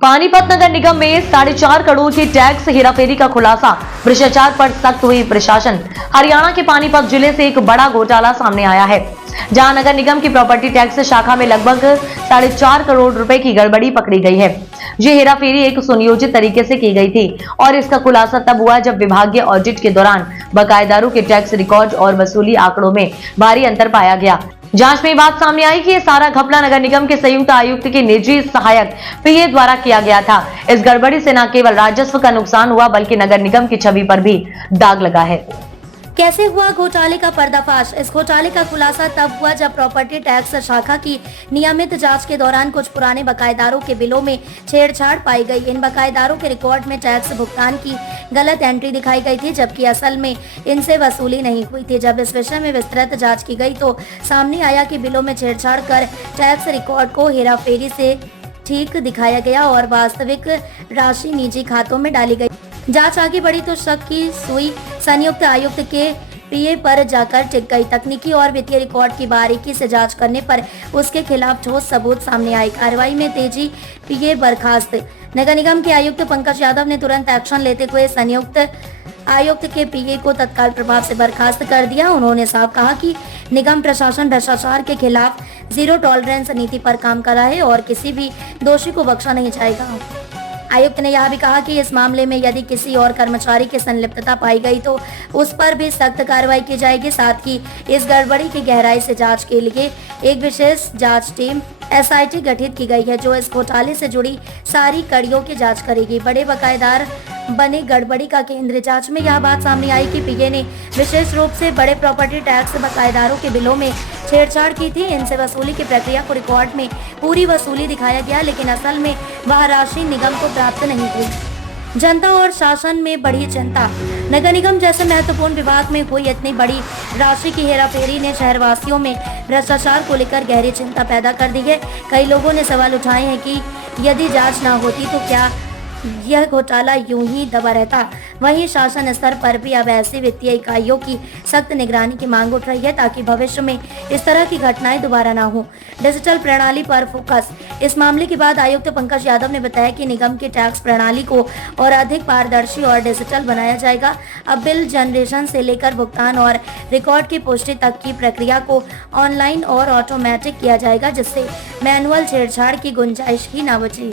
पानीपत नगर निगम में 4.5 करोड़ की टैक्स हेराफेरी का खुलासा, भ्रष्टाचार पर सख्त हुई प्रशासन। हरियाणा के पानीपत जिले से एक बड़ा घोटाला सामने आया है, जहां नगर निगम की प्रॉपर्टी टैक्स शाखा में लगभग 4.5 करोड़ रुपए की गड़बड़ी पकड़ी गई है। ये हेराफेरी एक सुनियोजित तरीके से की गई थी और इसका खुलासा तब हुआ जब विभागीय ऑडिट के दौरान बकायेदारों के टैक्स रिकॉर्ड और वसूली आंकड़ों में भारी अंतर पाया गया। जांच में बात सामने आई कि ये सारा घपला नगर निगम के संयुक्त आयुक्त के निजी सहायक पीए द्वारा किया गया था। इस गड़बड़ी से न केवल राजस्व का नुकसान हुआ बल्कि नगर निगम की छवि पर भी दाग लगा है। कैसे हुआ घोटाले का पर्दाफाश? इस घोटाले का खुलासा तब हुआ जब प्रॉपर्टी टैक्स शाखा की नियमित जांच के दौरान कुछ पुराने बकायेदारों के बिलों में छेड़छाड़ पाई गई। इन बकायेदारों के रिकॉर्ड में टैक्स भुगतान की गलत एंट्री दिखाई गई थी, जबकि असल में इनसे वसूली नहीं हुई थी। जब इस विषय में विस्तृत जाँच की गई तो सामने आया कि बिलों में छेड़छाड़ कर टैक्स रिकॉर्ड को हेराफेरी से ठीक दिखाया गया और वास्तविक राशि निजी खातों में डाली गई। जांच आगे बढ़ी तो शक की सुई संयुक्त आयुक्त के पीए पर जाकर टिक गई। तकनीकी और वित्तीय रिकॉर्ड की बारीकी से जांच करने पर उसके खिलाफ ठोस सबूत सामने आए। कार्रवाई में तेजी, पीए बर्खास्त। नगर निगम के आयुक्त पंकज यादव ने तुरंत एक्शन लेते हुए संयुक्त आयुक्त के पीए को तत्काल प्रभाव से बर्खास्त कर दिया। उन्होंने साफ कहा कि निगम प्रशासन भ्रष्टाचार के खिलाफ जीरो टॉलरेंस नीति पर काम कर रहा है और किसी भी दोषी को बख्शा नहीं जाएगा। आयुक्त ने यह भी कहा कि इस मामले में यदि किसी और कर्मचारी की संलिप्तता पाई गई तो उस पर भी सख्त कार्रवाई की जाएगी। साथ ही इस गड़बड़ी की गहराई से जांच के लिए एक विशेष जांच टीम एसआईटी गठित की गई है, जो इस घोटाले से जुड़ी सारी कड़ियों की जांच करेगी। बड़े बकायेदार बने गड़बड़ी का केंद्र। जांच में यह बात सामने आई कि पीए ने विशेष रूप से बड़े प्रॉपर्टी टैक्स बकायेदारों के बिलों में छेड़छाड़ की थी। इनसे वसूली की प्रक्रिया को रिकॉर्ड में पूरी वसूली दिखाया गया, लेकिन असल में वह राशि निगम को प्राप्त नहीं हुई। जनता और शासन में बढ़ी चिंता। नगर निगम जैसे महत्वपूर्ण विभाग में हुई इतनी बड़ी राशि की हेराफेरी ने शहरवासियों में भ्रष्टाचार को लेकर गहरी चिंता पैदा कर दी है। कई लोगों ने सवाल उठाए हैं कि यदि जांच न होती तो क्या यह घोटाला यूं ही दबा रहता। वहीं शासन स्तर पर भी अब ऐसी वित्तीय इकाइयों की सख्त निगरानी की मांग उठ रही है, ताकि भविष्य में इस तरह की घटनाएं दोबारा न हो। डिजिटल प्रणाली पर फोकस। इस मामले के बाद आयुक्त पंकज यादव ने बताया कि निगम की टैक्स प्रणाली को और अधिक पारदर्शी और डिजिटल बनाया जाएगा। अब बिल जनरेशन से लेकर भुगतान और रिकॉर्ड की पुष्टि तक की प्रक्रिया को ऑनलाइन और ऑटोमेटिक किया जाएगा, जिससे मैनुअल छेड़छाड़ की गुंजाइश ही न बचे।